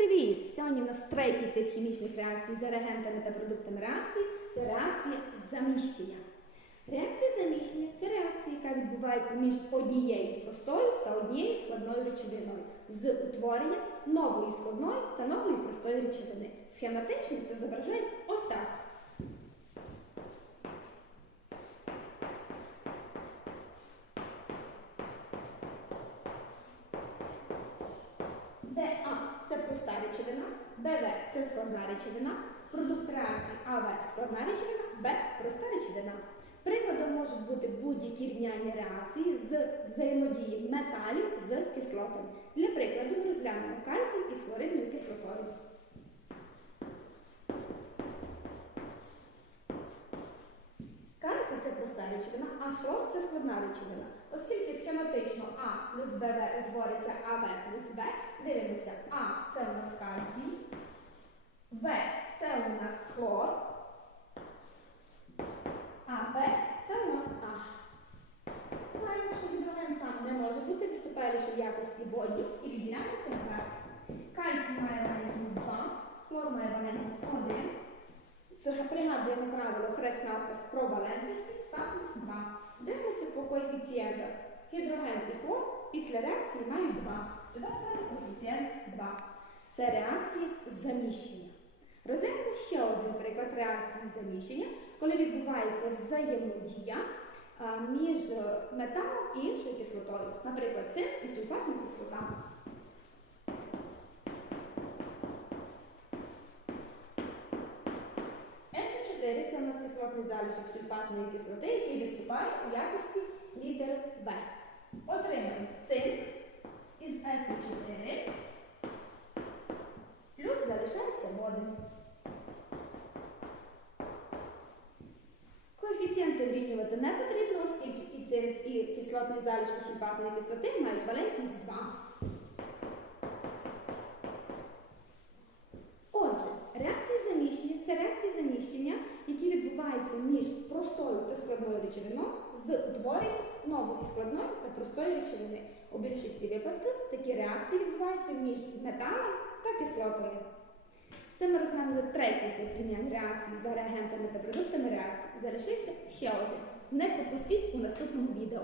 Привіт! Сьогодні у нас третій тип хімічних реакцій за реагентами та продуктами реакції це реакція заміщення. Реакція заміщення це реакція, яка відбувається між однією простою та однією складною речовиною з утворенням нової складної та нової простої речовини. Схематично це зображається ось так. ДА це проста речовина, БВ це складна речовина, продукт реакції АВ складна речовина, Б проста речовина. Прикладом можуть бути будь-які рівняння реакції з взаємодії металів з кислотами. Для прикладу розглянемо кальцій із хлоридною кислотою. Кальцій це проста речовина, а хлор це складна речовина. Оскільки схематично А плюс БВ утвориться АВ плюс Б, дивимося, А це у нас кальцій, В це у нас хлор, а Б це у нас H. Знаємо, що гідроген сам не може бути, виступає лише в якості водню і відділяється вверх. Кальцій має валентність 2, хлор має валентність 1. З- Пригадуємо правило хрест навхрест про валентності, статус 2. Дивимося по коефіцієнтах. Гідроген і хлор після реакції мають 2. Сюди ставимо коефіцієнт 2. Це реакції заміщення. Розглянемо ще один приклад реакції заміщення, коли відбувається взаємодія між металом і іншою кислотою. Наприклад, цинк і сульфатна кислота. СО4 це у нас кислотний залишок сульфатної кислоти, який виступає у якості літери В. Отримаємо цинк із С4. плюс залишається водень. Коефіцієнти врівнювати не потрібно, оскільки і цинк, і кислотний залишок сульфатної кислоти мають валентність 2. Отже, реакції заміщення це реакції заміщення, які відбуваються між простою та складною речовиною з утворенням нової складної та простої речовини. У більшості випадків такі реакції відбуваються між металом та кислотами. Це ми розглянули третій тип рівнянь реакцій за реагентами та продуктами реакцій. Залишився ще один. Не пропустіть у наступному відео.